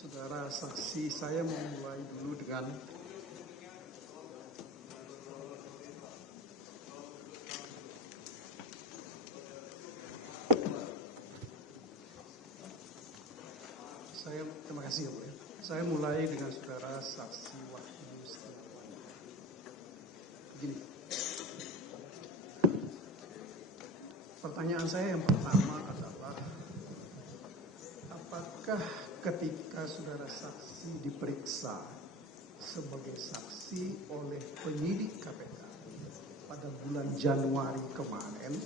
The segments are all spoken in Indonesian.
Saudara saksi, saya mau mulai dulu dengan terima kasih ya Bu ya. Saya mulai dengan saudara saksi Wahyu Setiawan. Begini, pertanyaan saya yang pertama adalah, apakah ketika saudara saksi diperiksa sebagai saksi oleh penyidik KPK pada bulan Januari kemarin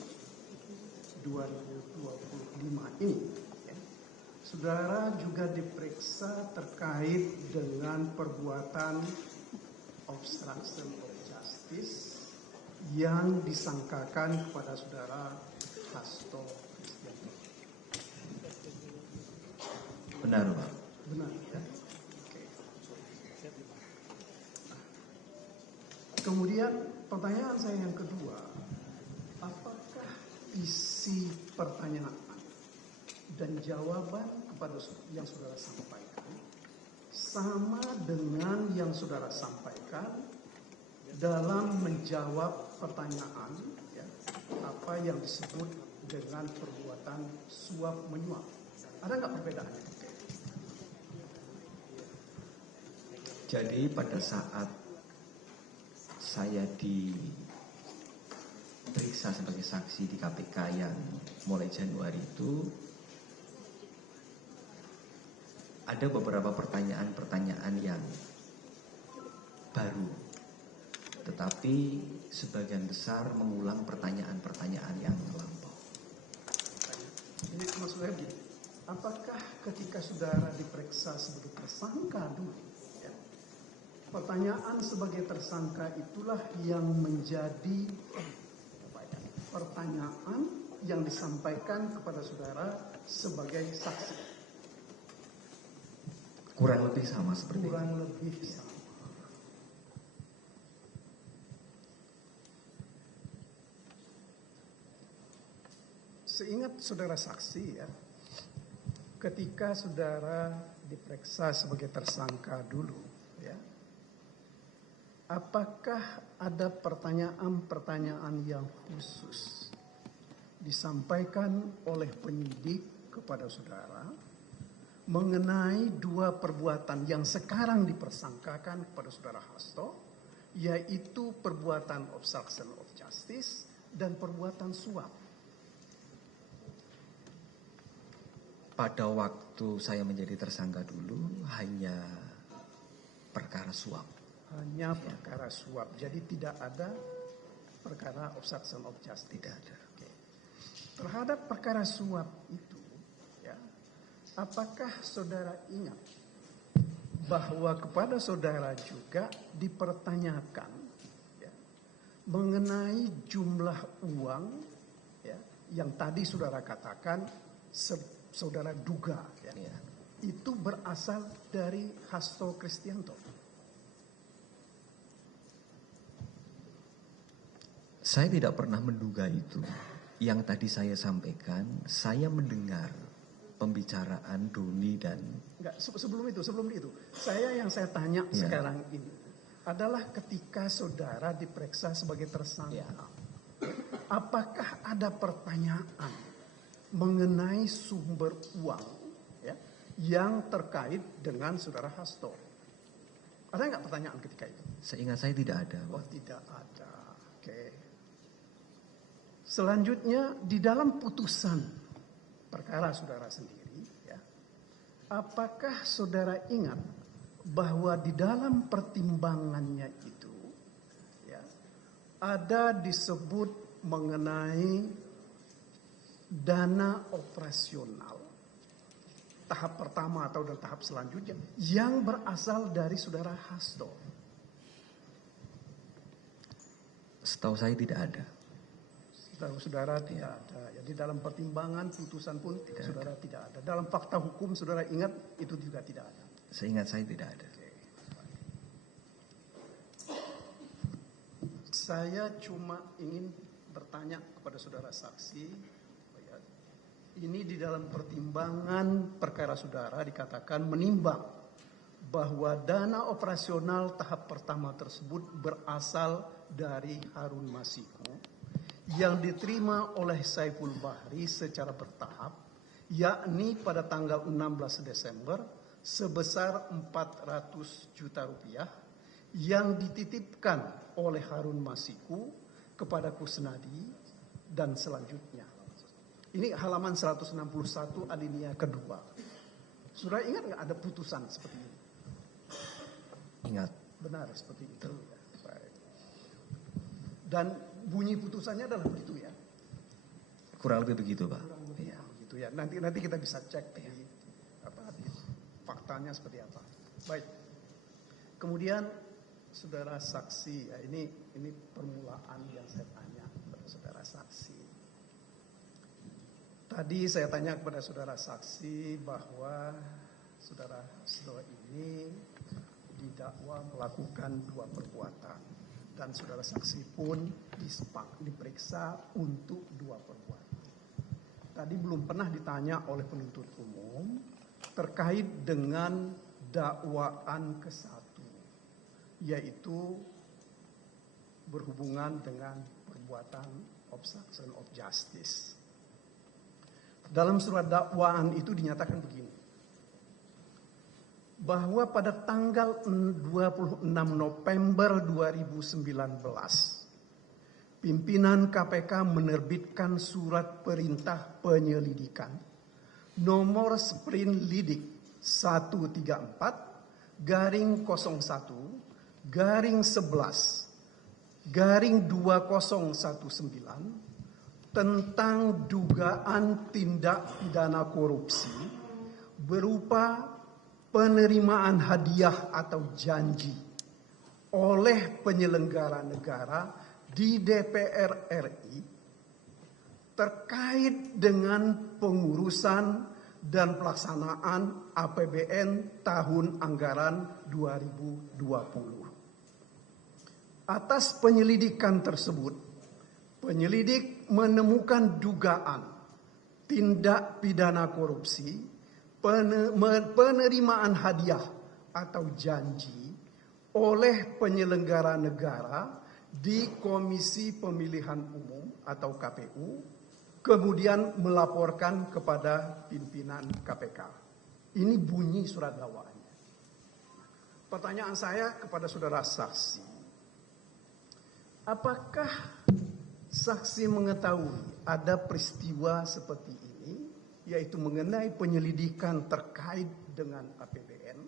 2025 ini, saudara juga diperiksa terkait dengan perbuatan obstruction of justice yang disangkakan kepada saudara Hasto Kristianto? Benar, Pak. Benar ya. Oke. Kemudian pertanyaan saya yang kedua, apakah isi pertanyaan dan jawaban kepada yang saudara sampaikan sama dengan yang saudara sampaikan dalam menjawab pertanyaan ya, apa yang disebut dengan perbuatan suap menyuap? Ada nggak perbedaannya? Jadi pada saat saya diperiksa sebagai saksi di KPK yang mulai Januari itu, ada beberapa pertanyaan-pertanyaan yang baru, tetapi sebagian besar mengulang pertanyaan-pertanyaan yang lampau. Ini maksudnya begini, apakah ketika saudara diperiksa sebagai tersangka dulu, ya, pertanyaan sebagai tersangka itulah yang menjadi pertanyaan yang disampaikan kepada saudara sebagai saksi? Kurang lebih sama seperti itu. Kurang lebih sama. Seingat saudara saksi ya, ketika saudara diperiksa sebagai tersangka dulu ya, apakah ada pertanyaan-pertanyaan yang khusus disampaikan oleh penyidik kepada saudara mengenai dua perbuatan yang sekarang dipersangkakan kepada saudara Hasto, yaitu perbuatan obstruction of justice dan perbuatan suap? Pada waktu saya menjadi tersangka dulu hanya perkara suap. Hanya perkara suap, jadi tidak ada perkara obstruction of justice. Tidak ada. Oke. Terhadap perkara suap itu, ya, apakah saudara ingat bahwa kepada saudara juga dipertanyakan ya, mengenai jumlah uang ya, yang tadi saudara katakan saudara duga ya, itu berasal dari Hasto Kristianto? Saya tidak pernah menduga itu. Yang tadi saya sampaikan, saya mendengar pembicaraan Doni dan... Enggak, sebelum itu. Yang saya tanya sekarang ini adalah ketika saudara diperiksa sebagai tersangka. Apakah ada pertanyaan mengenai sumber uang ya, yang terkait dengan saudara Hasto? Ada nggak pertanyaan ketika itu? Seingat saya tidak ada. Oh, tidak ada. Oke. Selanjutnya di dalam putusan perkara saudara sendiri ya, apakah saudara ingat bahwa di dalam pertimbangannya itu ya, ada disebut mengenai dana operasional tahap pertama atau dan tahap selanjutnya yang berasal dari saudara Hasto? Setahu saya tidak ada. Setahu saudara tidak ada. Jadi dalam pertimbangan putusan pun saudara tidak ada. Dalam fakta hukum saudara ingat itu juga tidak ada. Seingat saya tidak ada. Saya cuma ingin bertanya kepada saudara saksi, ini di dalam pertimbangan perkara saudara dikatakan menimbang bahwa dana operasional tahap pertama tersebut berasal dari Harun Masiku yang diterima oleh Saiful Bahri secara bertahap, yakni pada tanggal 16 Desember sebesar 400 juta rupiah yang dititipkan oleh Harun Masiku kepada Kusnadi dan selanjutnya. Ini halaman 161 alinea kedua. Saudara ingat nggak ada putusan seperti ini? Ingat. Benar seperti itu. Ya. Baik. Dan bunyi putusannya adalah begitu ya? Kurang lebih begitu, Pak. Kurang lebih begitu ya. Nanti kita bisa cek di faktanya seperti apa. Baik. Kemudian saudara saksi, ya ini permulaan yang saya tanya kepada saudara saksi. Tadi saya tanya kepada saudara saksi bahwa saudara ini didakwa melakukan 2 perbuatan dan saudara saksi pun diperiksa untuk 2 perbuatan. Tadi belum pernah ditanya oleh penuntut umum terkait dengan dakwaan ke-1, yaitu berhubungan dengan perbuatan obstruction of justice. Dalam surat dakwaan itu dinyatakan begini, bahwa pada tanggal 26 November 2019, pimpinan KPK menerbitkan surat perintah penyelidikan nomor Sprint Lidik 134/11/2019 tentang dugaan tindak pidana korupsi berupa penerimaan hadiah atau janji oleh penyelenggara negara di DPR RI terkait dengan pengurusan dan pelaksanaan APBN tahun anggaran 2020. Atas penyelidikan tersebut, penyelidik menemukan dugaan tindak pidana korupsi, penerimaan hadiah atau janji oleh penyelenggara negara di Komisi Pemilihan Umum atau KPU, kemudian melaporkan kepada pimpinan KPK. Ini bunyi surat dakwaannya. Pertanyaan saya kepada saudara saksi, apakah saksi mengetahui ada peristiwa seperti ini, yaitu mengenai penyelidikan terkait dengan APBN,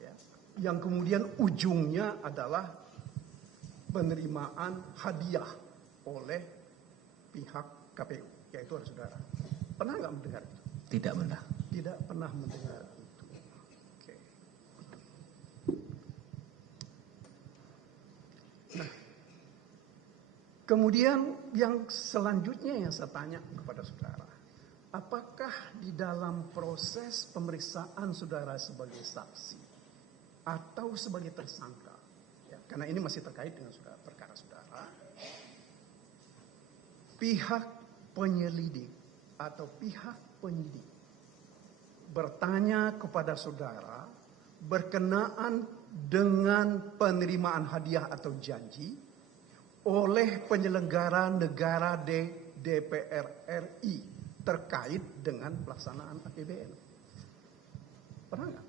ya, yang kemudian ujungnya adalah penerimaan hadiah oleh pihak KPU, yaitu saudara. Pernah nggak mendengar itu? Tidak pernah. Tidak pernah mendengar itu. Oke. Nah, kemudian yang selanjutnya yang saya tanya kepada saudara, apakah di dalam proses pemeriksaan saudara sebagai saksi atau sebagai tersangka, ya, karena ini masih terkait dengan perkara saudara, pihak penyelidik atau pihak penyidik bertanya kepada saudara berkenaan dengan penerimaan hadiah atau janji oleh penyelenggara negara DPR RI terkait dengan pelaksanaan APBN. Pernah nggak?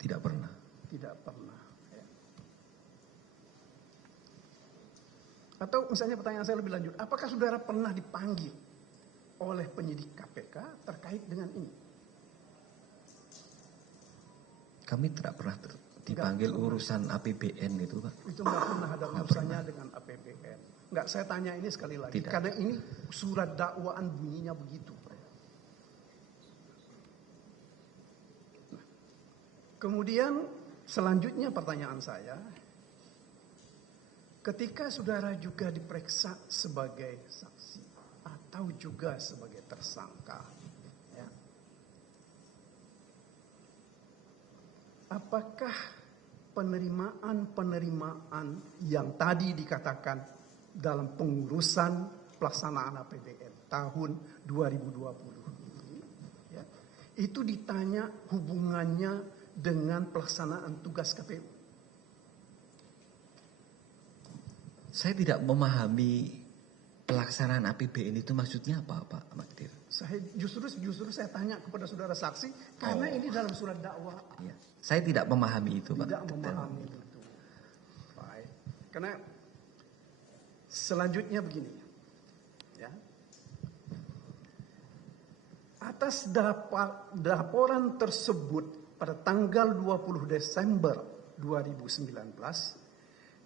Tidak pernah. Tidak pernah. Ya. Atau misalnya pertanyaan saya lebih lanjut, apakah saudara pernah dipanggil oleh penyidik KPK terkait dengan ini? Kami tidak pernah dipanggil urusan APBN itu, Pak. Itu nggak pernah ada urusannya dengan APBN. Nggak, saya tanya ini sekali lagi. Tidak. Karena ini surat dakwaan bunyinya begitu. Nah, kemudian selanjutnya pertanyaan saya, ketika saudara juga diperiksa sebagai saksi atau juga sebagai tersangka, ya, apakah penerimaan yang tadi dikatakan dalam pengurusan pelaksanaan APBN tahun 2020 ini, ya, itu ditanya hubungannya dengan pelaksanaan tugas KPU. Saya tidak memahami pelaksanaan APBN itu maksudnya apa, Pak Magdir? Saya justru saya tanya kepada saudara saksi karena ini dalam surat dakwaan. Ya. Saya tidak memahami itu, Pak. Tidak memahami itu. Baik. Karena selanjutnya begini, ya. Atas laporan tersebut pada tanggal 20 Desember 2019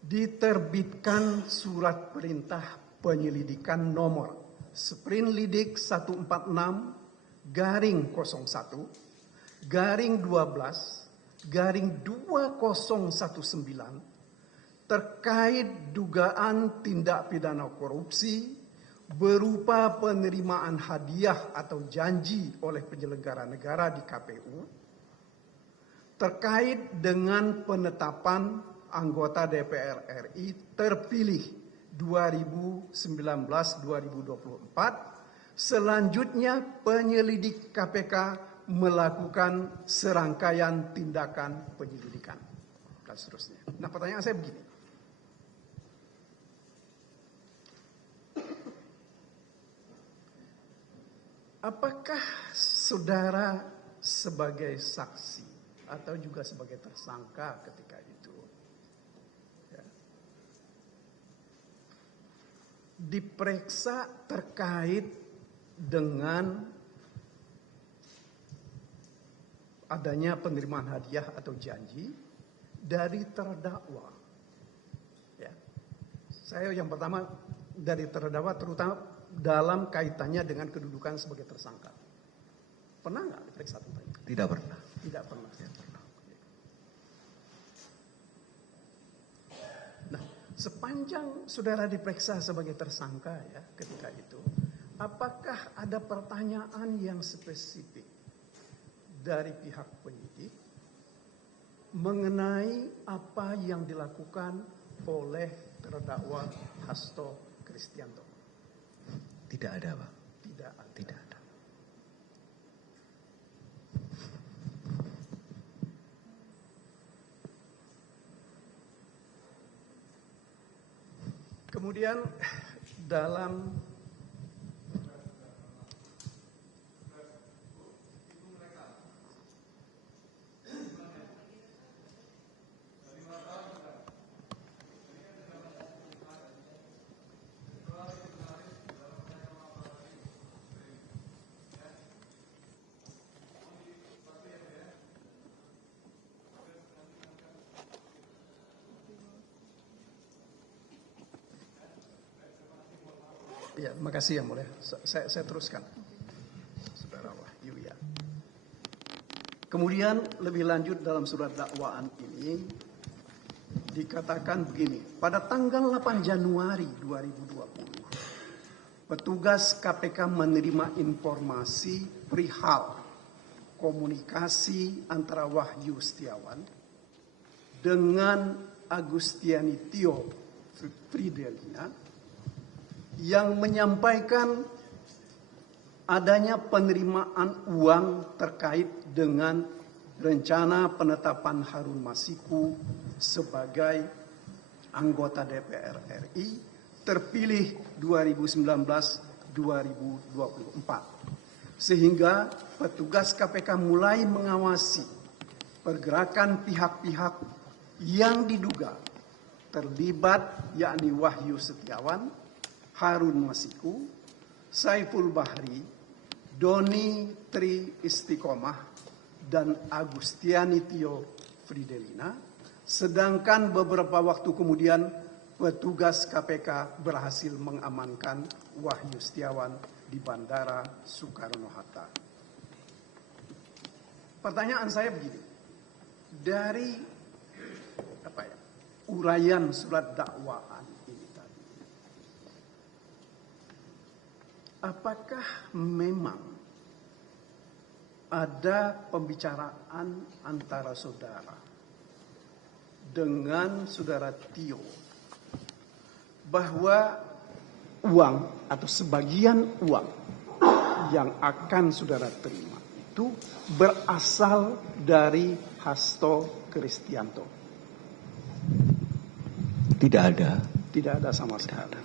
diterbitkan surat perintah penyelidikan nomor Sprinlidik 146/01/12/2019 terkait dugaan tindak pidana korupsi berupa penerimaan hadiah atau janji oleh penyelenggara negara di KPU terkait dengan penetapan anggota DPR RI terpilih 2019-2024. Selanjutnya penyelidik KPK melakukan serangkaian tindakan penyelidikan dan seterusnya. Nah, pertanyaan saya begini. Apakah saudara sebagai saksi atau juga sebagai tersangka ketika itu diperiksa terkait dengan adanya penerimaan hadiah atau janji dari terdakwa? Ya. Saya yang pertama dari terdakwa terutama dalam kaitannya dengan kedudukan sebagai tersangka. Pernah nggak diperiksa tentang itu? Tidak pernah. Tidak pernah. Sepanjang saudara diperiksa sebagai tersangka ya ketika itu, apakah ada pertanyaan yang spesifik dari pihak penyidik mengenai apa yang dilakukan oleh terdakwa Hasto Kristianto? Tidak ada, Pak. Tidak ada. Tidak ada. Kemudian dalam ya, makasih yang mulia. Saya teruskan. Saudara Wahyu ya. Kemudian lebih lanjut dalam surat dakwaan ini dikatakan begini. Pada tanggal 8 Januari 2020, petugas KPK menerima informasi perihal komunikasi antara Wahyu Setiawan dengan Agustiani Tio Fridelina yang menyampaikan adanya penerimaan uang terkait dengan rencana penetapan Harun Masiku sebagai anggota DPR RI terpilih 2019-2024. Sehingga petugas KPK mulai mengawasi pergerakan pihak-pihak yang diduga terlibat, yakni Wahyu Setiawan, Harun Masiku, Saiful Bahri, Doni Tri Istiqomah, dan Agustiani Tio Fridelina. Sedangkan beberapa waktu kemudian petugas KPK berhasil mengamankan Wahyu Setiawan di Bandara Soekarno-Hatta. Pertanyaan saya begini, dari uraian surat dakwaan ini tadi, apakah memang ada pembicaraan antara saudara dengan saudara Tio bahwa uang atau sebagian uang yang akan saudara terima itu berasal dari Hasto Kristianto? Tidak ada. Tidak ada sama sekali.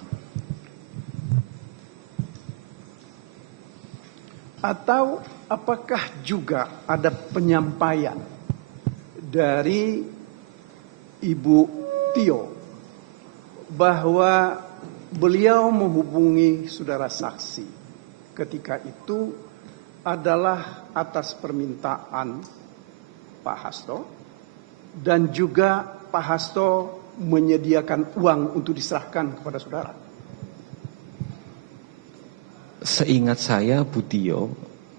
Atau apakah juga ada penyampaian dari Ibu Tio bahwa beliau menghubungi saudara saksi ketika itu adalah atas permintaan Pak Hasto, dan juga Pak Hasto menyediakan uang untuk diserahkan kepada saudara? Seingat saya Bu Tio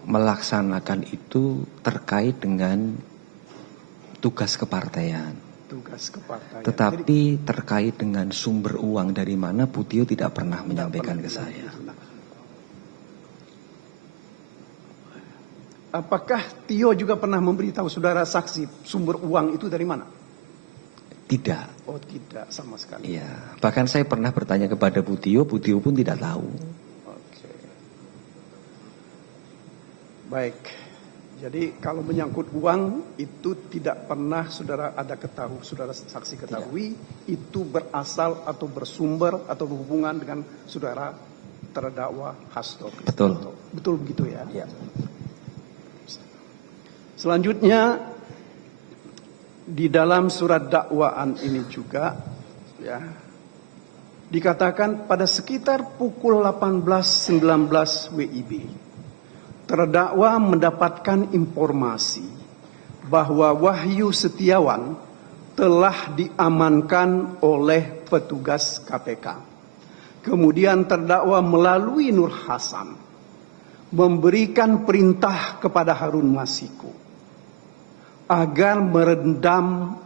melaksanakan itu terkait dengan tugas kepartaian. Tugas kepartaian. Tetapi terkait dengan sumber uang dari mana Bu Tio tidak pernah menyampaikan ke saya. Apakah Tio juga pernah memberitahu saudara saksi sumber uang itu dari mana? Tidak. Oh, tidak sama sekali. Iya, bahkan saya pernah bertanya kepada Bu Tio pun tidak tahu. Oke. Baik. Jadi kalau menyangkut uang itu tidak pernah saudara saksi ketahui itu berasal atau bersumber atau berhubungan dengan saudara terdakwa Hasto Kristianto. Betul begitu ya? Ya. Selanjutnya di dalam surat dakwaan ini juga ya dikatakan pada sekitar pukul 18.19 WIB terdakwa mendapatkan informasi bahwa Wahyu Setiawan telah diamankan oleh petugas KPK. Kemudian terdakwa melalui Nur Hasan memberikan perintah kepada Harun Masiku agar merendam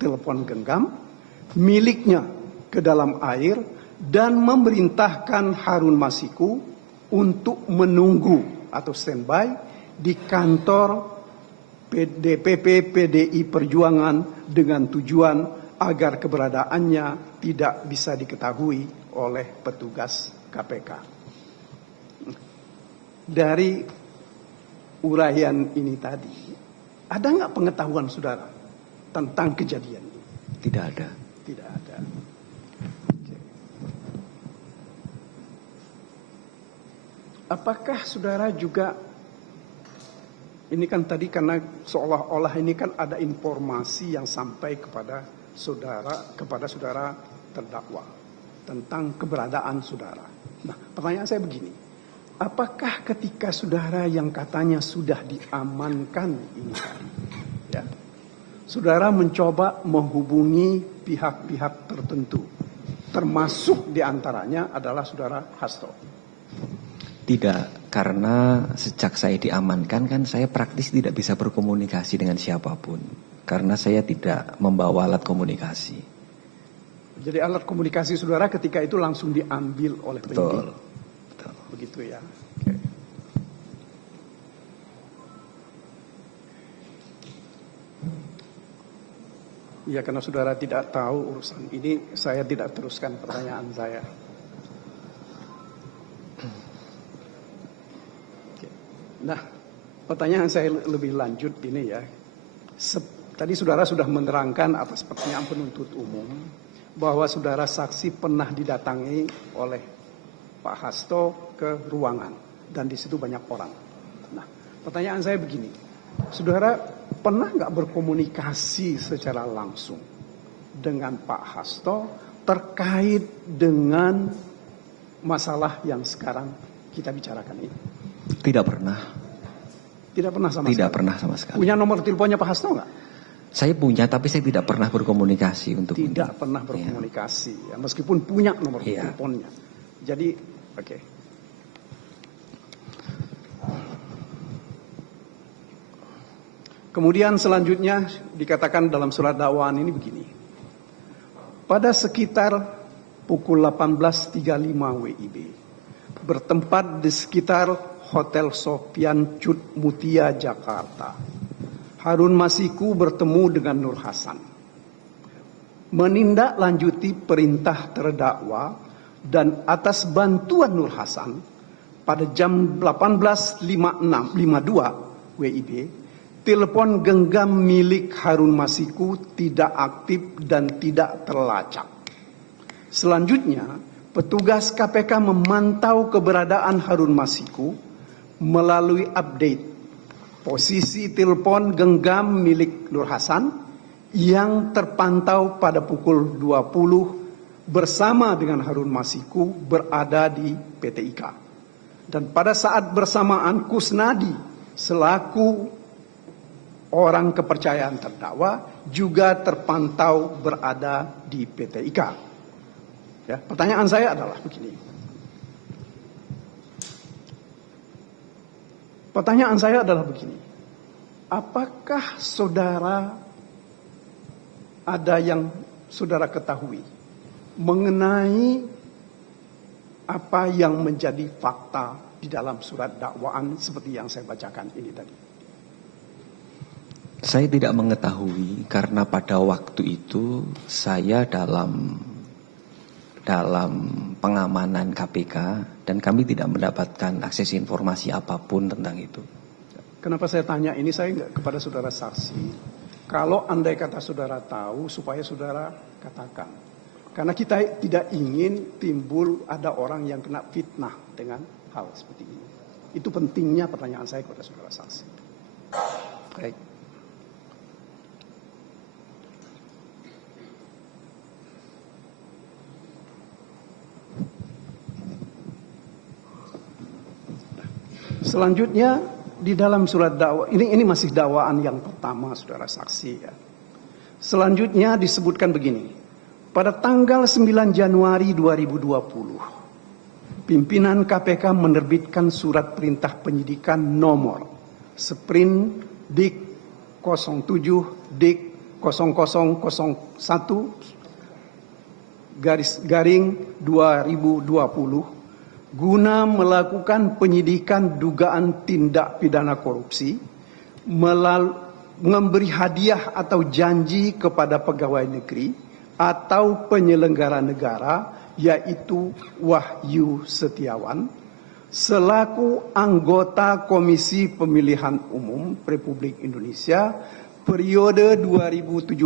telepon genggam miliknya ke dalam air dan memerintahkan Harun Masiku untuk menunggu atau standby di kantor DPP PDI Perjuangan dengan tujuan agar keberadaannya tidak bisa diketahui oleh petugas KPK. Dari uraian ini tadi, ada nggak pengetahuan saudara tentang kejadian ini? Tidak ada. Tidak ada. Oke. Apakah saudara juga, ini kan tadi karena seolah-olah ini kan ada informasi yang sampai kepada saudara terdakwa tentang keberadaan saudara. Nah, pertanyaan saya begini. Apakah ketika saudara yang katanya sudah diamankan ini, ya, saudara mencoba menghubungi pihak-pihak tertentu, termasuk diantaranya adalah saudara Hasto? Tidak, karena sejak saya diamankan kan saya praktis tidak bisa berkomunikasi dengan siapapun. Karena saya tidak membawa alat komunikasi. Jadi alat komunikasi saudara ketika itu langsung diambil oleh penyidik. Betul. Begitu ya. Oke. Ya, karena saudara tidak tahu urusan ini, saya tidak teruskan pertanyaan saya. Oke. Nah, pertanyaan saya lebih lanjut ini ya. Tadi saudara sudah menerangkan atas pertanyaan penuntut umum bahwa saudara saksi pernah didatangi oleh Pak Hasto ke ruangan dan di situ banyak orang. Nah, pertanyaan saya begini, saudara pernah nggak berkomunikasi secara langsung dengan Pak Hasto terkait dengan masalah yang sekarang kita bicarakan ini? Tidak pernah. Tidak pernah sama sekali. Tidak pernah sama sekali. Punya nomor teleponnya Pak Hasto nggak? Saya punya, tapi saya tidak pernah berkomunikasi untuk Tidak ini. pernah berkomunikasi, ya, meskipun punya nomor teleponnya. Jadi, oke. Kemudian selanjutnya dikatakan dalam surat dakwaan ini begini. Pada sekitar pukul 18.35 WIB, bertempat di sekitar Hotel Sofian Cut Mutia, Jakarta, Harun Masiku bertemu dengan Nur Hasan. Menindaklanjuti perintah terdakwa dan atas bantuan Nur Hasan pada jam 18.52 WIB, telepon genggam milik Harun Masiku tidak aktif dan tidak terlacak. Selanjutnya, petugas KPK memantau keberadaan Harun Masiku melalui update posisi telepon genggam milik Nur Hasan yang terpantau pada pukul 20 bersama dengan Harun Masiku berada di PT IKA. Dan pada saat bersamaan Kusnadi selaku orang kepercayaan terdakwa juga terpantau berada di PT IKA. Ya, pertanyaan saya adalah begini. Apakah saudara ada yang saudara ketahui mengenai apa yang menjadi fakta di dalam surat dakwaan seperti yang saya bacakan ini tadi? Saya tidak mengetahui karena pada waktu itu saya dalam pengamanan KPK dan kami tidak mendapatkan akses informasi apapun tentang itu. Kenapa saya tanya ini, saya nggak kepada saudara saksi. Kalau andai kata saudara tahu, supaya saudara katakan. Karena kita tidak ingin timbul ada orang yang kena fitnah dengan hal seperti ini. Itu pentingnya pertanyaan saya kepada saudara saksi. Baik. Selanjutnya di dalam surat dakwaan ini masih dakwaan yang pertama saudara saksi ya. Selanjutnya disebutkan begini. Pada tanggal 9 Januari 2020, pimpinan KPK menerbitkan surat perintah penyidikan nomor Sprint Dik 07 Dik 0001 /2020 guna melakukan penyidikan dugaan tindak pidana korupsi, memberi hadiah atau janji kepada pegawai negeri atau penyelenggara negara, yaitu Wahyu Setiawan, selaku anggota Komisi Pemilihan Umum Republik Indonesia periode 2017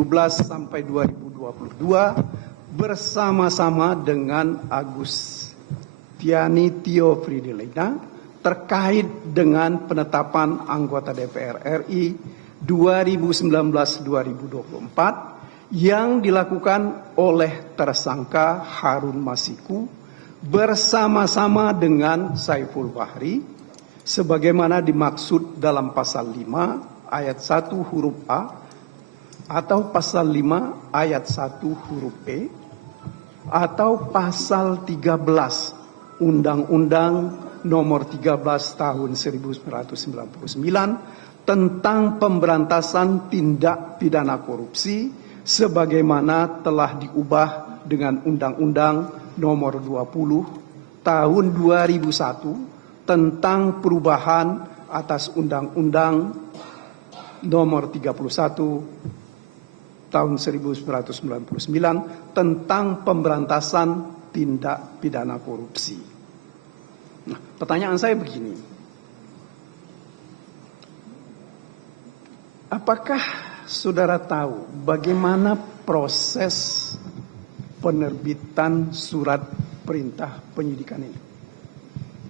sampai 2022 bersama-sama dengan Agustiani Tio Fridelina terkait dengan penetapan anggota DPR RI 2019-2024 yang dilakukan oleh tersangka Harun Masiku bersama-sama dengan Saiful Bahri sebagaimana dimaksud dalam pasal 5 ayat 1 huruf A atau pasal 5 ayat 1 huruf E atau pasal 13 Undang-Undang nomor 13 tahun 1999 tentang pemberantasan tindak pidana korupsi sebagaimana telah diubah dengan Undang-Undang nomor 20 tahun 2001 tentang perubahan atas Undang-Undang nomor 31 tahun 1999 tentang pemberantasan tindak pidana korupsi. Nah, pertanyaan saya begini. Apakah saudara tahu bagaimana proses penerbitan surat perintah penyidikan ini?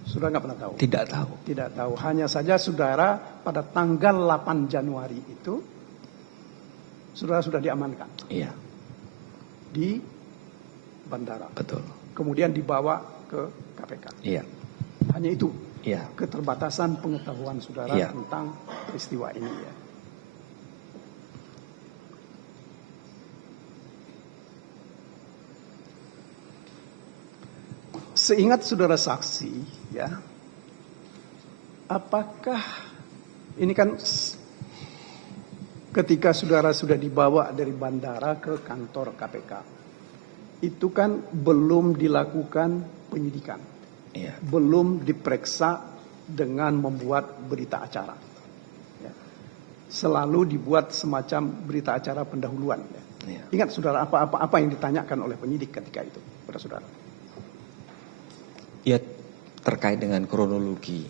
Saudara nggak pernah tahu? Tidak tahu. Tidak tahu. Hanya saja saudara pada tanggal 8 Januari itu, saudara sudah diamankan. Iya. Di bandara. Betul. Kemudian dibawa ke KPK. Iya. Hanya itu. Iya. Keterbatasan pengetahuan saudara Iya. tentang peristiwa ini ya. Seingat saudara saksi, ya, apakah ini kan ketika saudara sudah dibawa dari bandara ke kantor KPK, itu kan belum dilakukan penyidikan, Iya. belum diperiksa dengan membuat berita acara. Ya. Selalu dibuat semacam berita acara pendahuluan. Ya. Iya. Ingat saudara apa yang ditanyakan oleh penyidik ketika itu pada saudara? Ya, terkait dengan kronologi.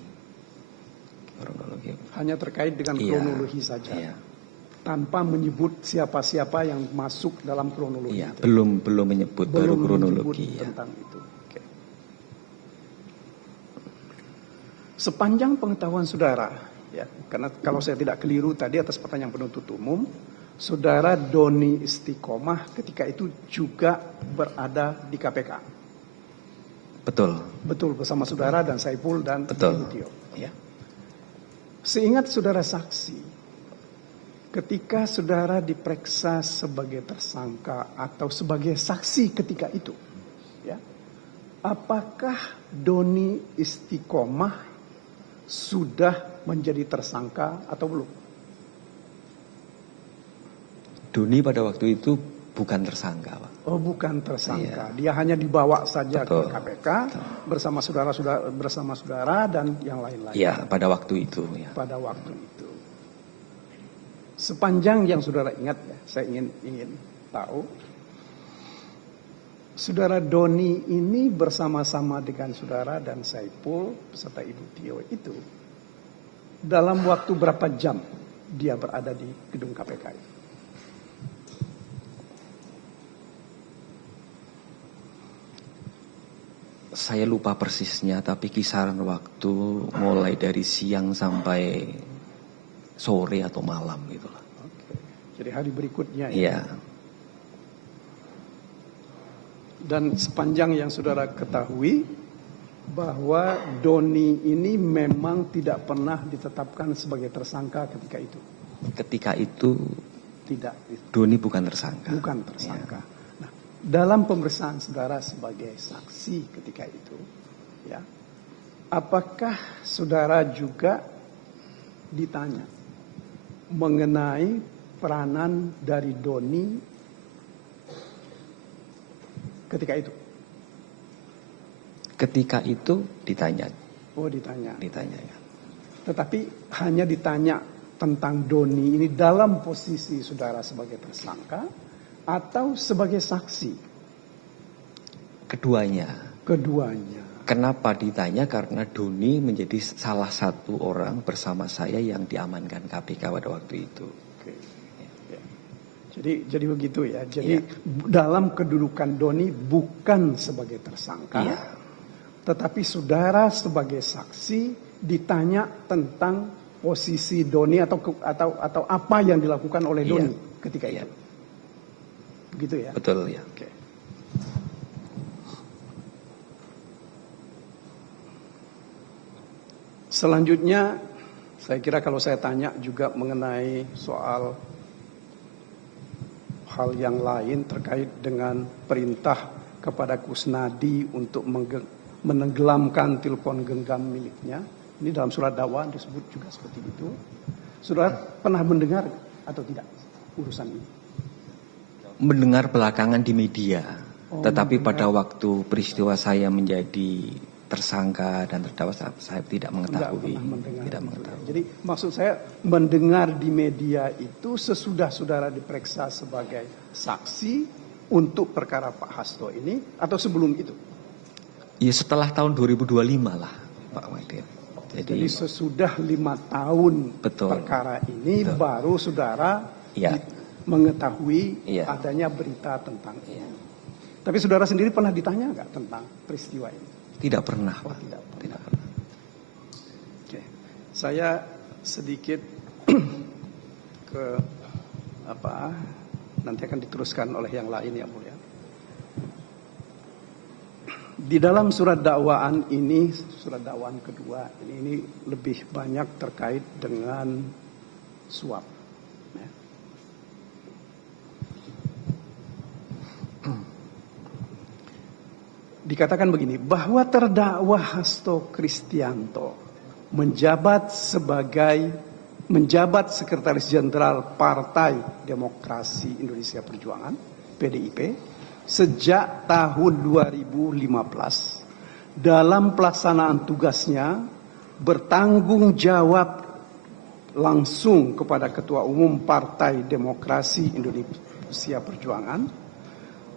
Hanya terkait dengan kronologi saja. Iya. Tanpa menyebut siapa-siapa yang masuk dalam kronologi. Iya, itu. belum menyebut, baru kronologi. Menyebut tentang itu. Oke. Sepanjang pengetahuan saudara, ya, karena kalau saya tidak keliru tadi atas pertanyaan penuntut umum, saudara Doni Istiqomah ketika itu juga berada di KPK. Betul. Betul, bersama saudara dan Saiful dan Ibu Tio. Ya. Seingat saudara saksi, ketika saudara diperiksa sebagai tersangka atau sebagai saksi ketika itu, ya, apakah Doni Istiqomah sudah menjadi tersangka atau belum? Doni pada waktu itu bukan tersangka, Pak. Oh, bukan tersangka. Iya. Dia hanya dibawa saja Betul. ke KPK bersama saudara dan yang lain-lain. Iya, pada waktu itu. Ya. Pada waktu itu. Sepanjang yang saudara ingat, ya, saya ingin tahu, saudara Doni ini bersama-sama dengan saudara dan Saiful beserta Ibu Tio itu dalam waktu berapa jam dia berada di gedung KPK itu? Saya lupa persisnya, tapi kisaran waktu mulai dari siang sampai sore atau malam gitu lah. Oke. Jadi hari berikutnya. Iya. Dan sepanjang yang saudara ketahui bahwa Doni ini memang tidak pernah ditetapkan sebagai tersangka ketika itu. Ketika itu Tidak. Doni bukan tersangka. Bukan tersangka. Nah, dalam pemeriksaan saudara sebagai saksi ketika itu, ya, apakah saudara juga ditanya mengenai peranan dari Doni ketika itu? Ketika itu ditanya. Oh, ditanya. Ditanyakan. Tetapi hanya ditanya tentang Doni ini dalam posisi saudara sebagai tersangka atau sebagai saksi? Keduanya. Keduanya. Kenapa ditanya? Karena Doni menjadi salah satu orang bersama saya yang diamankan KPK pada waktu itu. Oke. Ya. Jadi begitu ya. Jadi dalam kedudukan Doni bukan sebagai tersangka, tetapi saudara sebagai saksi ditanya tentang posisi Doni atau apa yang dilakukan oleh Doni ketika itu. Begitu ya. Betul ya. Oke. Selanjutnya, saya kira kalau saya tanya juga mengenai soal hal yang lain terkait dengan perintah kepada Kusnadi untuk menenggelamkan telepon genggam miliknya. Ini dalam surat dakwaan disebut juga seperti itu. Saudara pernah mendengar atau tidak urusan ini? Mendengar belakangan di media. Tetapi pada waktu peristiwa saya menjadi tersangka dan terdakwa, saya tidak mengetahui. Tidak mengetahui. Jadi maksud saya mendengar di media itu sesudah saudara diperiksa sebagai saksi untuk perkara Pak Hasto ini atau sebelum itu? Ya setelah tahun 2025 lah Pak Maidir. Jadi sesudah 5 tahun perkara ini baru saudara mengetahui adanya berita tentang ini. Tapi saudara sendiri pernah ditanya nggak tentang peristiwa ini? Tidak pernah, Pak. Tidak pernah. Oke. Saya sedikit ke nanti akan diteruskan oleh yang lain yang mulia. Di dalam surat dakwaan ini, surat dakwaan kedua ini lebih banyak terkait dengan suap. Ya. Dikatakan begini, bahwa terdakwa Hasto Kristianto menjabat Sekretaris Jenderal Partai Demokrasi Indonesia Perjuangan (PDIP) sejak tahun 2015 dalam pelaksanaan tugasnya bertanggung jawab langsung kepada Ketua Umum Partai Demokrasi Indonesia Perjuangan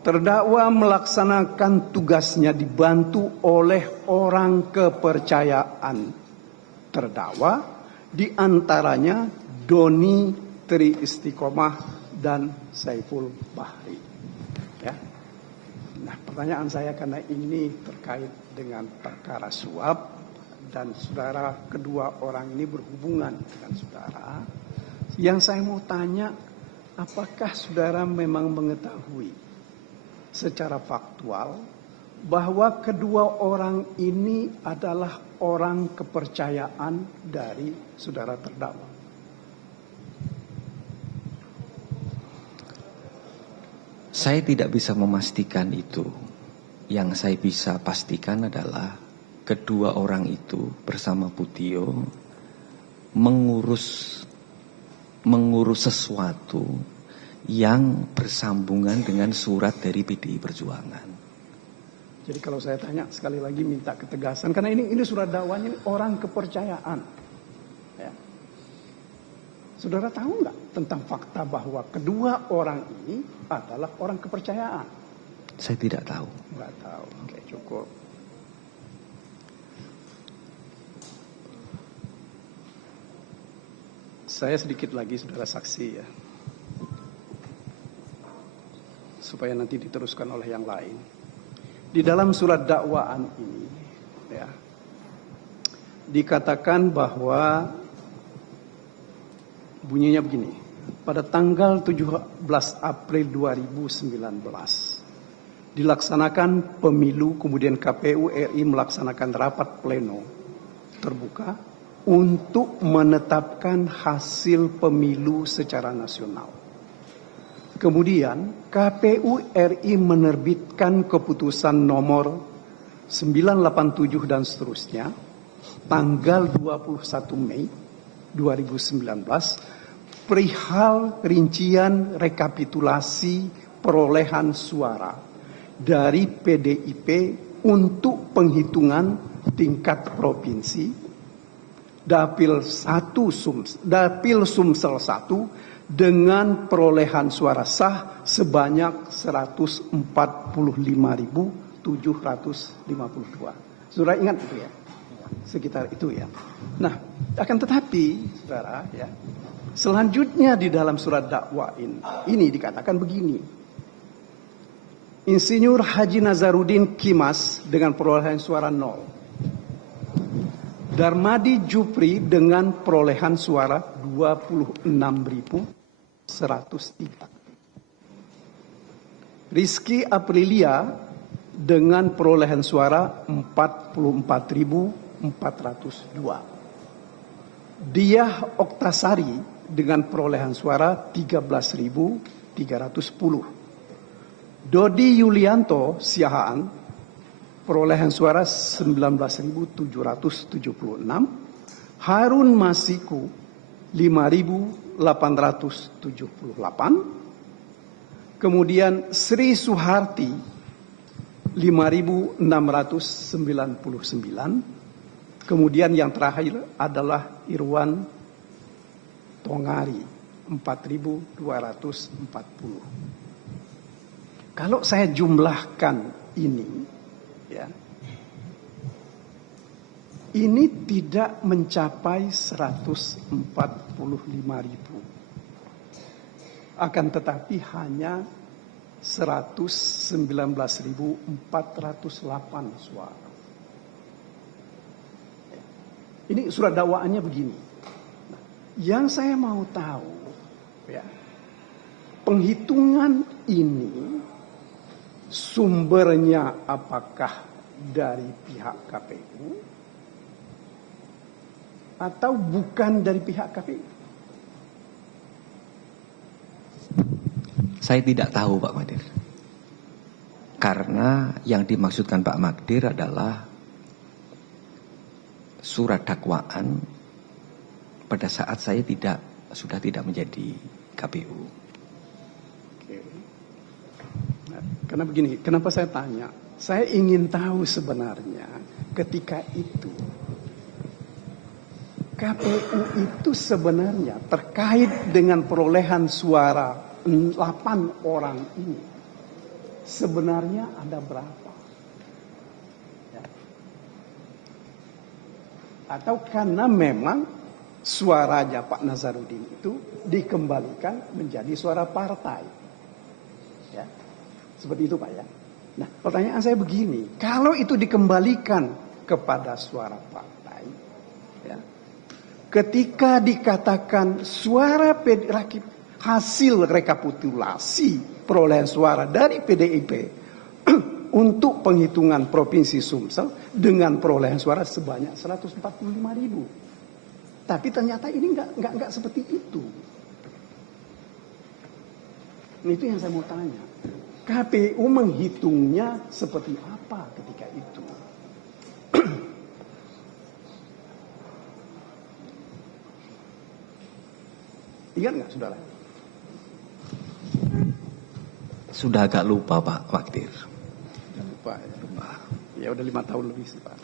terdakwa melaksanakan tugasnya dibantu oleh orang kepercayaan terdakwa, di antaranya Doni Tri Istiqomah dan Saiful Bahri. Ya. Nah, pertanyaan saya karena ini terkait dengan perkara suap dan saudara, kedua orang ini berhubungan dengan saudara. Yang saya mau tanya, apakah saudara memang mengetahui secara faktual bahwa kedua orang ini adalah orang kepercayaan dari saudara terdakwa? Saya tidak bisa memastikan itu. Yang saya bisa pastikan adalah kedua orang itu bersama Putio mengurus sesuatu yang bersambungan dengan surat dari PDI Perjuangan. Jadi kalau saya tanya sekali lagi minta ketegasan, karena ini surat dakwanya ini orang kepercayaan. Ya. Saudara tahu nggak tentang fakta bahwa kedua orang ini adalah orang kepercayaan? Saya tidak tahu. Nggak tahu. Oke, cukup. Saya sedikit lagi saudara saksi ya, supaya nanti diteruskan oleh yang lain. Di dalam surat dakwaan ini ya, dikatakan bahwa bunyinya begini. Pada tanggal 17 April 2019 dilaksanakan pemilu, kemudian KPU RI melaksanakan rapat pleno terbuka untuk menetapkan hasil pemilu secara nasional. Kemudian KPU RI menerbitkan keputusan nomor 987 dan seterusnya tanggal 21 Mei 2019 perihal rincian rekapitulasi perolehan suara dari PDIP untuk penghitungan tingkat provinsi Dapil Sumsel 1 dengan perolehan suara sah sebanyak 145.752. Saudara ingat itu ya? Sekitar itu ya. Nah, akan tetapi saudara ya, selanjutnya di dalam surat dakwaan ini dikatakan begini. Insinyur Haji Nazaruddin Kimas dengan perolehan suara 0. Darmadi Jupri dengan perolehan suara 26.103. Rizky Aprilia dengan perolehan suara 44.402. Diah Oktasari dengan perolehan suara 13.310. Dodi Yulianto Siahaan perolehan suara 19.776, Harun Masiku 5.878, kemudian Sri Suharti 5.699, kemudian yang terakhir adalah Irwan Tongari 4.240. Kalau saya jumlahkan ini, ya, ini tidak mencapai 145.000, akan tetapi hanya 119.408 suara. Ini surat dakwaannya begini. Nah, yang saya mau tahu, ya, penghitungan ini sumbernya apakah dari pihak KPU atau bukan dari pihak KPU? Saya tidak tahu Pak Magdir. Karena yang dimaksudkan Pak Magdir adalah surat dakwaan pada saat saya sudah tidak menjadi KPU. Oke. Nah, karena begini, kenapa saya tanya? Saya ingin tahu sebenarnya ketika itu KPU itu sebenarnya terkait dengan perolehan suara 8 orang ini sebenarnya ada berapa? Ya. Atau karena memang suaranya Pak Nazarudin itu dikembalikan menjadi suara partai. Ya. Seperti itu Pak ya. Nah pertanyaan saya begini, kalau itu dikembalikan kepada suara partai, ya, ketika dikatakan suara hasil rekapitulasi perolehan suara dari PDIP untuk penghitungan Provinsi Sumsel dengan perolehan suara sebanyak 145.000. Tapi ternyata ini nggak seperti itu. Itu yang saya mau tanya. KPU menghitungnya seperti apa ketika itu? Ingat nggak, saudara? Sudah agak lupa Pak Magdir. Lupa. Ya udah 5 tahun lebih sih Pak.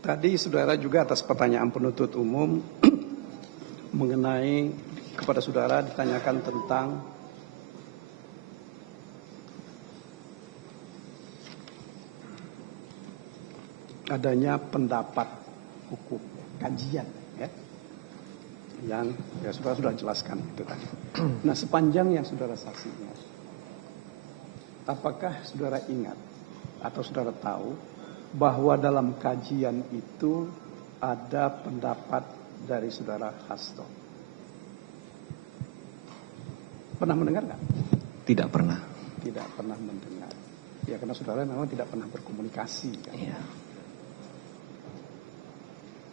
Tadi saudara juga atas pertanyaan penuntut umum mengenai kepada saudara ditanyakan tentang adanya pendapat hukum kajian ya, yang ya saudara sudah jelaskan itu tadi. Nah sepanjang yang saudara saksinya, apakah saudara ingat atau saudara tahu bahwa dalam kajian itu ada pendapat dari saudara Hasto? Pernah mendengar nggak? Tidak pernah. Tidak pernah mendengar. Ya karena saudara memang tidak pernah berkomunikasi kan? Iya.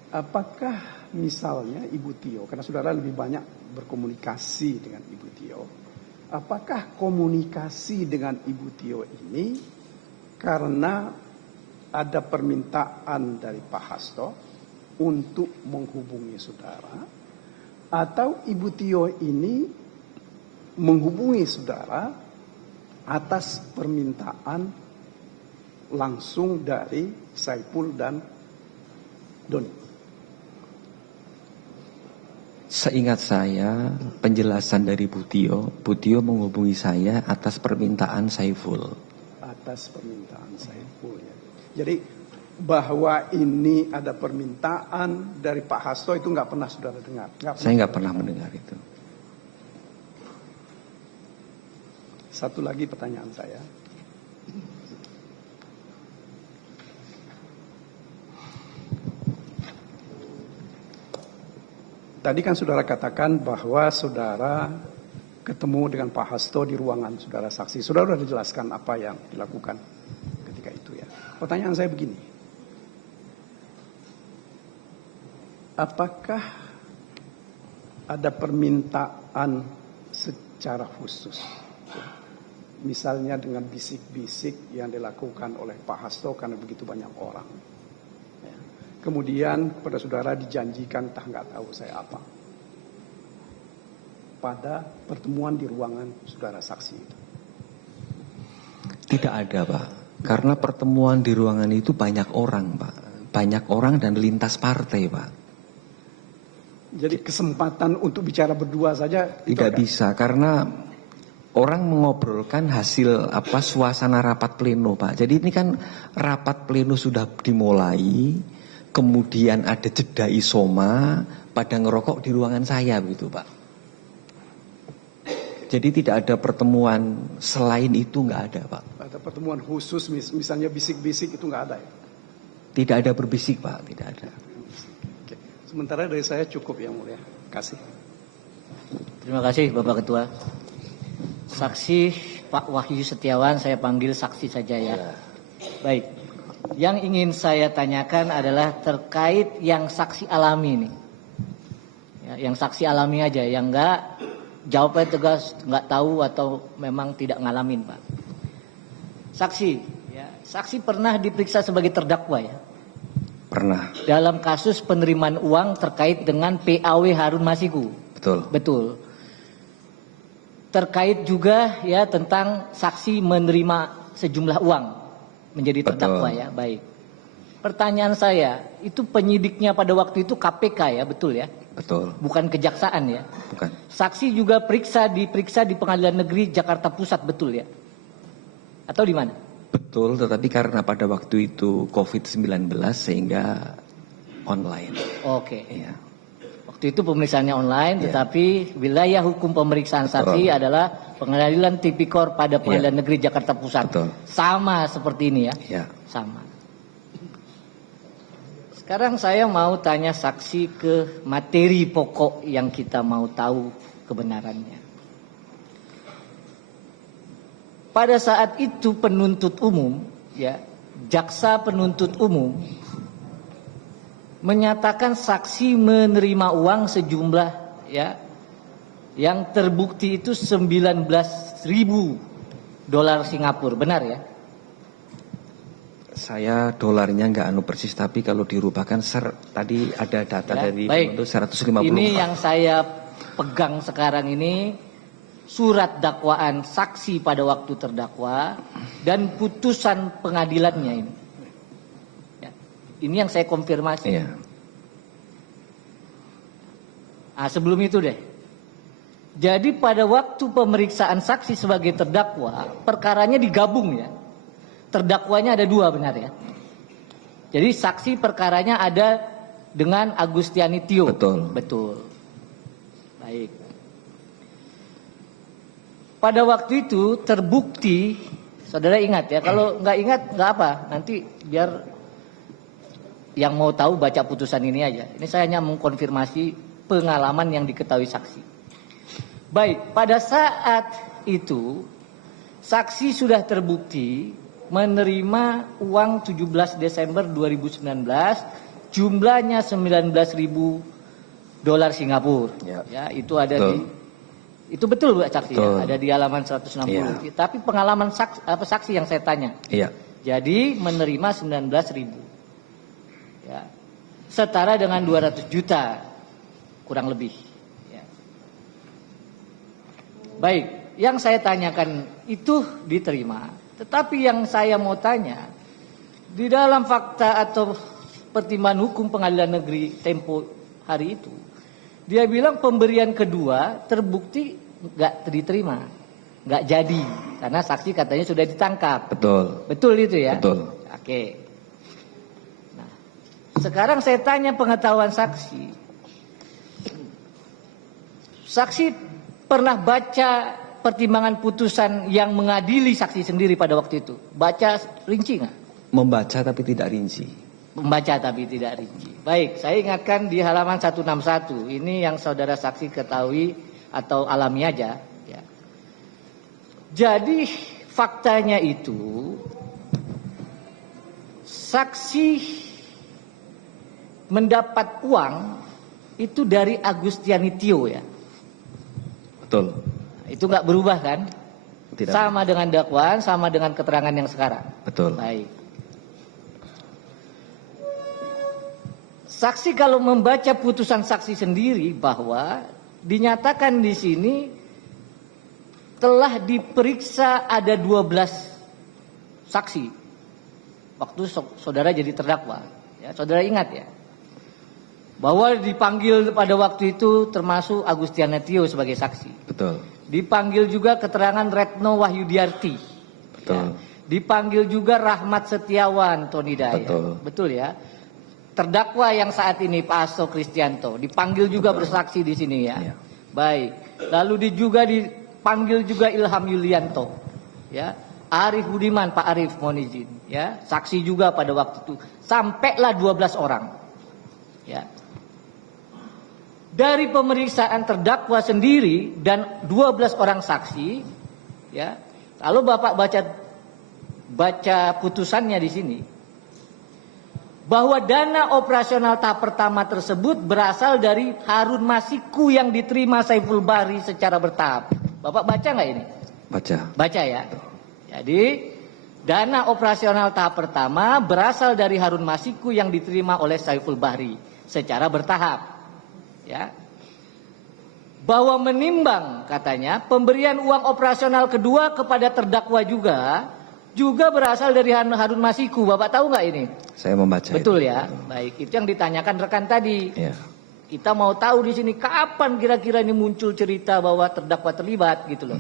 Apakah misalnya Ibu Tio, karena saudara lebih banyak berkomunikasi dengan Ibu Tio, apakah komunikasi dengan Ibu Tio ini karena ada permintaan dari Pak Hasto untuk menghubungi saudara, atau Ibu Tio ini menghubungi saudara atas permintaan langsung dari Saiful dan Doni? Seingat saya penjelasan dari Bu Tio menghubungi saya atas permintaan Saiful. Atas permintaan Saiful ya. Jadi bahwa ini ada permintaan dari Pak Hasto itu nggak pernah saudara dengar? Saya nggak pernah mendengar itu. Satu lagi pertanyaan saya. Tadi kan saudara katakan bahwa saudara ketemu dengan Pak Hasto di ruangan saudara saksi. Saudara sudah dijelaskan apa yang dilakukan ketika itu ya. Pertanyaan saya begini. Apakah ada permintaan secara khusus? Misalnya dengan bisik-bisik yang dilakukan oleh Pak Hasto karena begitu banyak orang. Kemudian kepada saudara dijanjikan entah nggak tahu saya apa. Pada pertemuan di ruangan saudara saksi itu. Tidak ada Pak. Karena pertemuan di ruangan itu banyak orang Pak. Banyak orang dan lintas partai Pak. Jadi kesempatan untuk bicara berdua saja tidak bisa karena orang mengobrolkan hasil suasana rapat pleno Pak. Jadi ini kan rapat pleno sudah dimulai, kemudian ada jeda isoma, pada ngerokok di ruangan saya begitu Pak. Jadi tidak ada pertemuan selain itu, nggak ada Pak. Ada pertemuan khusus misalnya bisik-bisik itu nggak ada ya? Tidak ada berbisik Pak, tidak ada. Oke. Sementara dari saya cukup yang mulia. Kasih. Terima kasih Bapak Ketua. Saksi Pak Wahyu Setiawan, saya panggil saksi saja ya. Baik. Yang ingin saya tanyakan adalah terkait yang saksi alami nih. Ya, yang saksi alami aja, yang enggak jawabnya tegas, enggak tahu atau memang tidak ngalamin Pak. Saksi, ya, saksi pernah diperiksa sebagai terdakwa ya? Pernah. Dalam kasus penerimaan uang terkait dengan PAW Harun Masiku. Betul. Betul. terkait juga ya tentang saksi menerima sejumlah uang menjadi terdakwa ya. Baik. Pertanyaan saya, itu penyidiknya pada waktu itu KPK ya, betul ya? Betul. Bukan kejaksaan ya? Bukan. Saksi juga diperiksa di Pengadilan Negeri Jakarta Pusat, betul ya? Atau di mana? Betul, tetapi karena pada waktu itu COVID-19 sehingga online. Oke. Iya. Waktu itu pemeriksaannya online, tetapi wilayah hukum pemeriksaan saksi adalah Pengadilan Tipikor pada Pengadilan Negeri Jakarta Pusat. Betul. Sama seperti ini ya? Iya. Sama. Sekarang saya mau tanya saksi ke materi pokok yang kita mau tahu kebenarannya. Pada saat itu penuntut umum, ya, jaksa penuntut umum menyatakan saksi menerima uang sejumlah ya yang terbukti itu 19.000 dolar Singapura, benar ya? Saya dolarnya nggak persis, tapi kalau dirubahkan tadi ada data Ya, dari baik. untuk 150. Ini yang saya pegang sekarang ini surat dakwaan saksi pada waktu terdakwa dan putusan pengadilannya ini. Ya, ini yang saya konfirmasi. Iya. Nah, sebelum itu deh. Jadi pada waktu pemeriksaan saksi sebagai terdakwa, perkaranya digabung ya. Terdakwanya ada 2, benar ya? Jadi saksi perkaranya ada dengan Agustiani Tio. Betul. Betul. Baik. Pada waktu itu terbukti, saudara ingat ya, kalau nggak ingat nggak apa, nanti biar yang mau tahu baca putusan ini aja. Ini saya hanya mengkonfirmasi pengalaman yang diketahui saksi. Baik, pada saat itu saksi sudah terbukti menerima uang 17 Desember 2019 jumlahnya 19.000 dolar Singapura. Ya, itu ada betul. Itu betul Bu saksi Betul. ya, ada di halaman 160. Iya. Tapi pengalaman saksi yang saya tanya. Iya. Jadi menerima 19.000. Ya. Setara dengan 200 juta kurang lebih. Ya. Baik, yang saya tanyakan itu diterima. Tetapi yang saya mau tanya, di dalam fakta atau pertimbangan hukum Pengadilan Negeri Tempo hari itu, dia bilang pemberian kedua terbukti nggak diterima, nggak jadi, karena saksi katanya sudah ditangkap. Betul. Betul itu ya? Betul. Oke. Nah, sekarang saya tanya pengetahuan saksi. Saksi pernah baca pertimbangan putusan yang mengadili saksi sendiri pada waktu itu? Baca rinci nggak? Membaca tapi tidak rinci. Membaca tapi tidak rinci. Baik, saya ingatkan di halaman 161. Ini yang saudara saksi ketahui atau alami aja. Ya. Jadi faktanya itu saksi mendapat uang itu dari Agustiani Tio ya. Betul. Itu nggak berubah kan? Tidak. Sama dengan dakwaan, sama dengan keterangan yang sekarang. Betul. Baik. Saksi kalau membaca putusan saksi sendiri bahwa dinyatakan di sini telah diperiksa ada 12 saksi waktu saudara jadi terdakwa. Ya, saudara ingat ya? Bahwa dipanggil pada waktu itu termasuk Agustiani Tio sebagai saksi. Betul. Dipanggil juga keterangan Retno Wahyudiarti. Betul. Ya. Dipanggil juga Rahmat Setiawan Tonidaya. Betul. Betul ya. Terdakwa yang saat ini Pak Hasto Kristianto dipanggil juga bersaksi di sini ya. Ya. Baik. Lalu dipanggil juga Ilham Yulianto. Ya. Arif Budiman, Pak Arif mohon izin ya. Saksi juga pada waktu itu. Sampailah 12 orang. Ya. Dari pemeriksaan terdakwa sendiri dan 12 orang saksi, ya. Kalau Bapak baca putusannya di sini, bahwa dana operasional tahap pertama tersebut berasal dari Harun Masiku yang diterima Saiful Bahri secara bertahap. Bapak baca nggak ini? Baca. Baca ya. Jadi dana operasional tahap pertama berasal dari Harun Masiku yang diterima oleh Saiful Bahri secara bertahap. Ya. bahwa menimbang katanya pemberian uang operasional kedua kepada terdakwa juga berasal dari Harun Masiku. Bapak tahu nggak ini? Saya membaca. Betul ya. Baik, itu yang ditanyakan rekan tadi. Ya. Kita mau tahu di sini kapan kira-kira ini muncul cerita bahwa terdakwa terlibat gitu loh.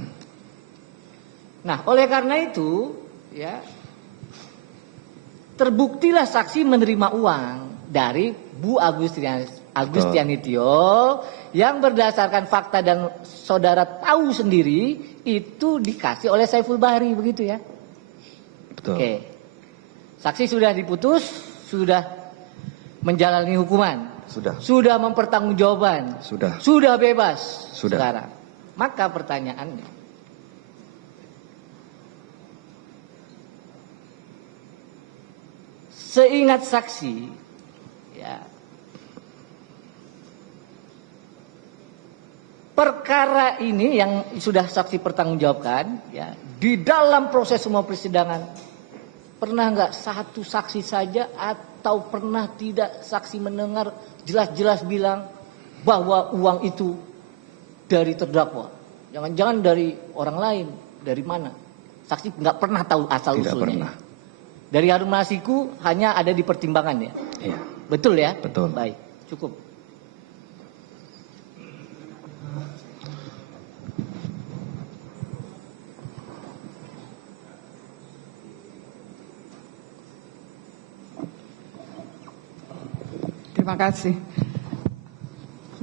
Nah, oleh karena itu ya terbuktilah saksi menerima uang dari Bu Agustianitio yang berdasarkan fakta dan saudara tahu sendiri itu dikasih oleh Saiful Bahri, begitu ya? Betul. Oke. Saksi sudah diputus, sudah menjalani hukuman. Sudah mempertanggungjawabkan. Sudah bebas. Sekarang. Maka pertanyaannya, seingat saksi, ya, perkara ini yang sudah saksi pertanggungjawabkan, ya, di dalam proses semua persidangan, pernah nggak satu saksi saja atau pernah tidak saksi mendengar jelas-jelas bilang bahwa uang itu dari terdakwa, jangan-jangan dari orang lain, dari mana? Saksi nggak pernah tahu asal usulnya. Tidak pernah. Dari Harun Masiku hanya ada di pertimbangan ya. Iya. Betul ya? Betul. Baik, cukup. Terima kasih.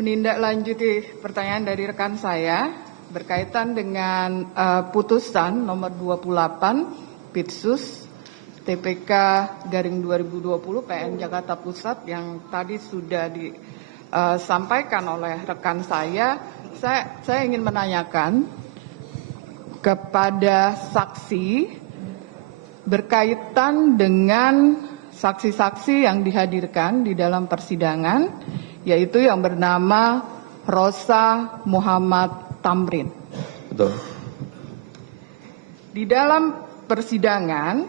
Menindaklanjuti pertanyaan dari rekan saya berkaitan dengan putusan nomor 28 Pitsus TPK garing 2020 PN Jakarta Pusat yang tadi sudah disampaikan oleh rekan saya ingin menanyakan kepada saksi berkaitan dengan saksi-saksi yang dihadirkan di dalam persidangan, yaitu yang bernama Rosa Muhammad Tamrin. Betul. Di dalam persidangan,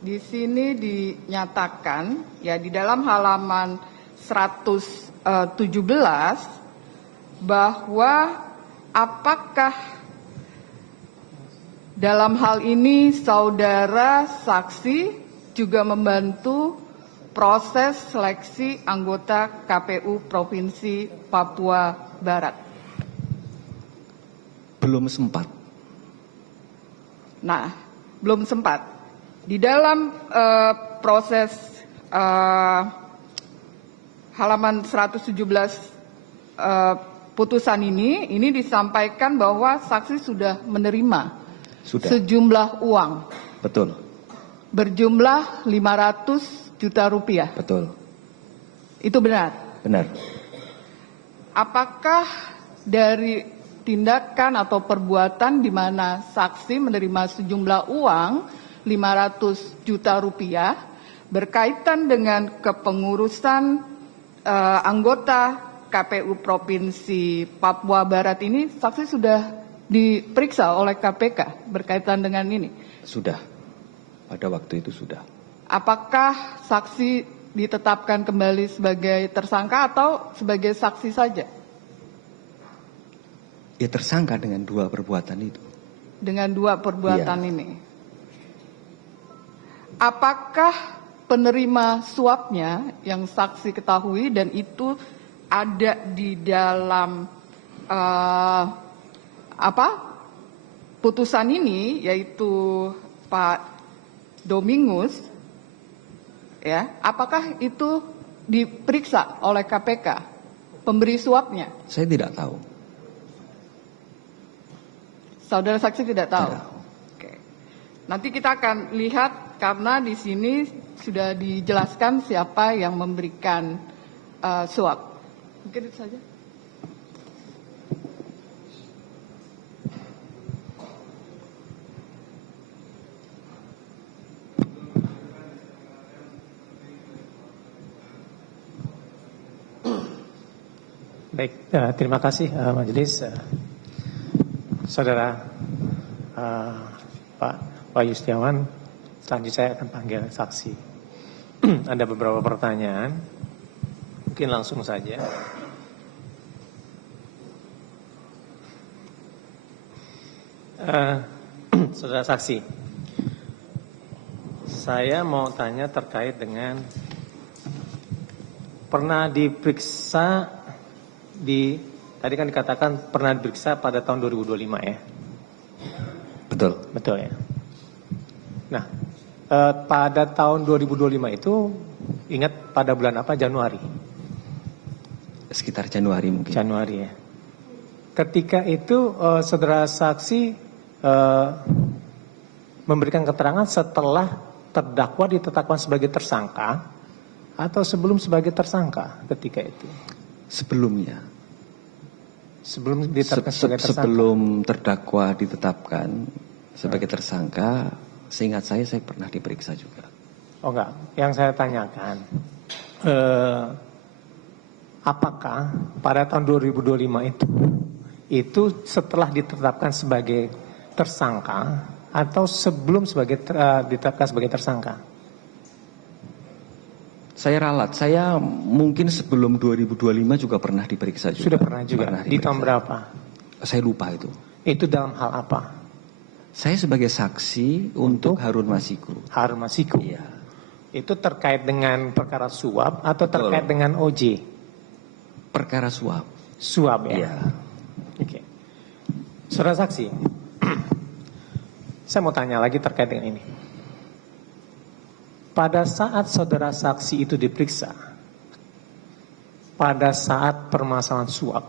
di sini dinyatakan, ya, di dalam halaman 117 bahwa apakah dalam hal ini saudara saksi juga membantu proses seleksi anggota KPU Provinsi Papua Barat? Belum sempat. Nah, belum sempat. Di dalam proses halaman 117 putusan ini disampaikan bahwa saksi sudah menerima sejumlah uang. Betul. Berjumlah 500 juta rupiah. Betul. Itu benar? Benar. Apakah dari tindakan atau perbuatan di mana saksi menerima sejumlah uang 500 juta rupiah berkaitan dengan kepengurusan anggota KPU Provinsi Papua Barat ini, saksi sudah diperiksa oleh KPK berkaitan dengan ini? Sudah. Pada waktu itu sudah. Apakah saksi ditetapkan kembali sebagai tersangka atau sebagai saksi saja? Ya, tersangka dengan dua perbuatan itu. Dengan dua perbuatan ini. Apakah penerima suapnya yang saksi ketahui dan itu ada di dalam putusan ini, yaitu Pak Domingus, ya, apakah itu diperiksa oleh KPK pemberi suapnya? Saya tidak tahu. Saudara saksi tidak tahu. Tidak. Oke. Nanti kita akan lihat karena di sini sudah dijelaskan siapa yang memberikan suap. Mungkin itu saja. Baik, terima kasih Majelis. Saudara Pak Wahyu Setiawan, selanjutnya saya akan panggil saksi. Ada beberapa pertanyaan, mungkin langsung saja. Saudara saksi, saya mau tanya terkait dengan pernah diperiksa tadi kan dikatakan pernah diperiksa pada tahun 2025 ya? Betul. Betul ya. Nah, pada tahun 2025 itu ingat pada bulan apa? Januari. Sekitar Januari mungkin. Januari ya. Ketika itu saudara saksi memberikan keterangan setelah terdakwa ditetapkan sebagai tersangka atau sebelum sebagai tersangka ketika itu? Sebelumnya. Sebelum ditetapkan sebagai tersangka. Sebelum terdakwa ditetapkan sebagai tersangka, seingat saya pernah diperiksa juga. Oh enggak, yang saya tanyakan, apakah pada tahun 2025 itu setelah ditetapkan sebagai tersangka atau sebelum ditetapkan sebagai tersangka? Saya ralat, saya mungkin sebelum 2025 juga pernah diperiksa juga. Sudah pernah juga, di tahun berapa? Saya lupa itu. Itu dalam hal apa? Saya sebagai saksi untuk Harun Masiku. Harun Masiku? Iya. Itu terkait dengan perkara suap atau terkait dengan OJ? Perkara suap. Suap ya? Iya. Oke. Saudara saksi, saya mau tanya lagi terkait dengan ini. Pada saat saudara saksi itu diperiksa, pada saat permasalahan suap,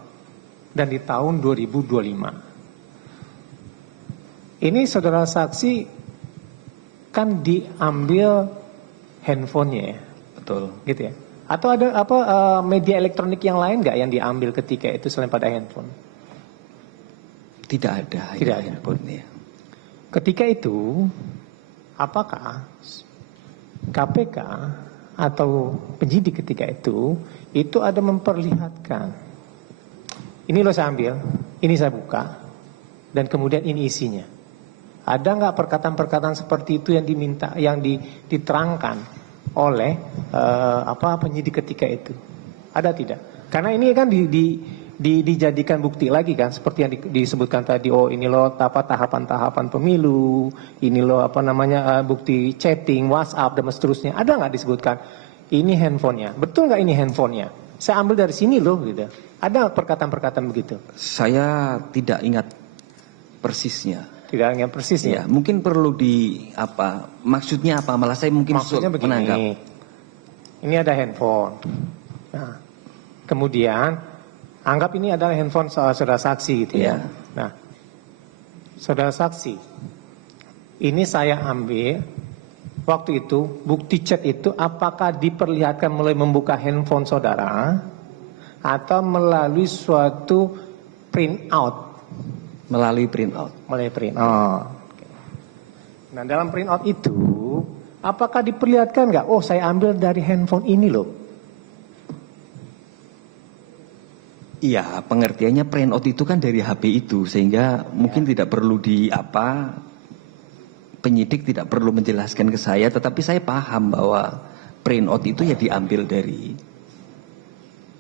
dan di tahun 2025, ini saudara saksi kan diambil handphonenya ya? Betul. Gitu ya? Atau ada media elektronik yang lain nggak yang diambil ketika itu selain pada handphone? Tidak ada. Tidak ada. Handphone, ya. Ketika itu, apakah KPK atau penyidik ketika itu ada memperlihatkan, ini loh saya ambil, ini saya buka, dan kemudian ini isinya. Ada nggak perkataan-perkataan seperti itu yang diminta, yang diterangkan oleh penyidik ketika itu? Ada tidak? Karena ini kan dijadikan bukti lagi kan, seperti yang disebutkan tadi. Oh, ini loh tahapan-tahapan pemilu, ini loh bukti chatting, WhatsApp dan seterusnya. Ada nggak disebutkan ini handphonenya? Betul nggak ini handphonenya? Saya ambil dari sini loh, gitu. Ada perkataan-perkataan begitu? Saya tidak ingat persisnya. Tidak ingat persisnya. Ya, mungkin perlu maksudnya apa? Malah saya mungkin maksudnya begini. menangkap. Ini ada handphone. Nah, kemudian anggap ini adalah handphone saudara saksi gitu ya. Nah, saudara saksi, ini saya ambil waktu itu, bukti chat itu apakah diperlihatkan melalui membuka handphone saudara atau melalui suatu print out? Melalui print out. Melalui print out. Nah, dalam print out itu apakah diperlihatkan nggak? Oh, saya ambil dari handphone ini loh. Iya, pengertiannya print out itu kan dari HP itu, sehingga mungkin tidak perlu penyidik tidak perlu menjelaskan ke saya, tetapi saya paham bahwa print out itu ya diambil dari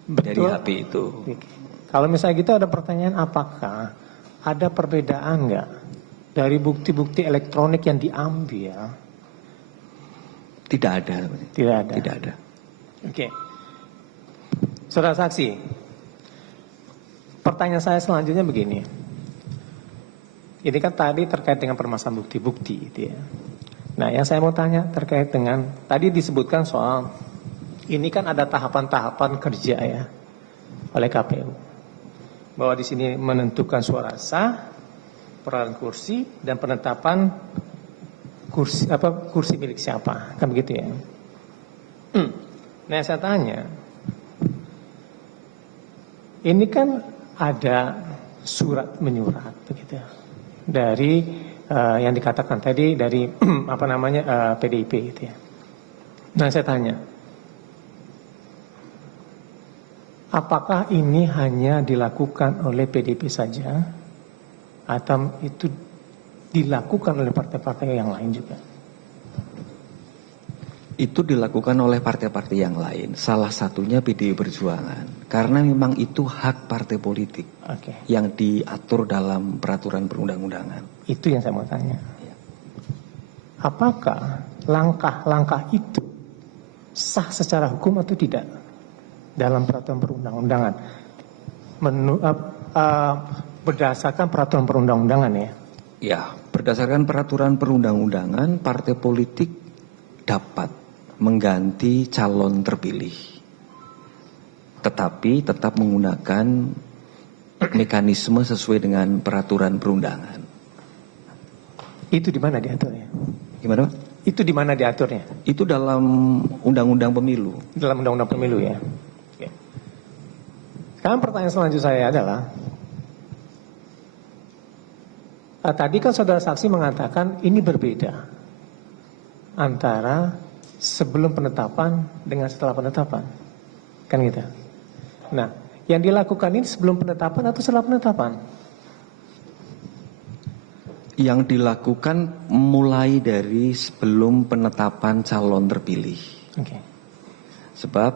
HP itu. Kalau misalnya gitu ada pertanyaan, apakah ada perbedaan nggak dari bukti-bukti elektronik yang diambil? Tidak ada. Tidak ada. Tidak ada. Oke. Saudara saksi, pertanyaan saya selanjutnya begini. Ini kan tadi terkait dengan permasalahan bukti-bukti gitu ya. Nah, yang saya mau tanya terkait dengan tadi disebutkan soal ini kan ada tahapan-tahapan kerja ya oleh KPU. Bahwa di sini menentukan suara sah, perolehan kursi dan penetapan kursi milik siapa, kan begitu ya. Nah, saya tanya, ini kan ada surat menyurat begitu dari yang dikatakan tadi dari PDIP gitu ya. Nah, saya tanya, apakah ini hanya dilakukan oleh PDIP saja atau itu dilakukan oleh partai-partai yang lain juga? Itu dilakukan oleh partai-partai yang lain. Salah satunya PDI Perjuangan. Karena memang itu hak partai politik yang diatur dalam peraturan perundang-undangan. Itu yang saya mau tanya. Apakah langkah-langkah itu sah secara hukum atau tidak dalam peraturan perundang-undangan? Berdasarkan peraturan perundang-undangan ya. Ya, berdasarkan peraturan perundang-undangan, partai politik dapat mengganti calon terpilih, tetapi tetap menggunakan mekanisme sesuai dengan peraturan perundangan. Itu di mana diaturnya? Gimana, Pak? Itu di mana diaturnya? Itu dalam undang-undang pemilu. Dalam undang-undang pemilu ya. Oke. Sekarang pertanyaan selanjutnya saya adalah, tadi kan saudara saksi mengatakan ini berbeda antara sebelum penetapan dengan setelah penetapan, kan gitu. Nah, yang dilakukan ini sebelum penetapan atau setelah penetapan? Yang dilakukan mulai dari sebelum penetapan calon terpilih. Oke. Sebab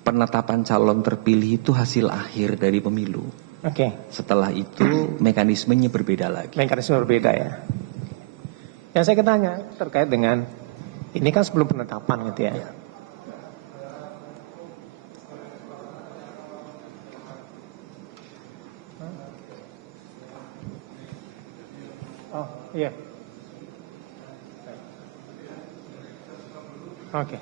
penetapan calon terpilih itu hasil akhir dari pemilu. Oke. Setelah itu mekanismenya berbeda lagi. Mekanisme berbeda ya. Yang saya tanya terkait dengan ini kan sebelum penetapan gitu ya. Oh iya. Oke.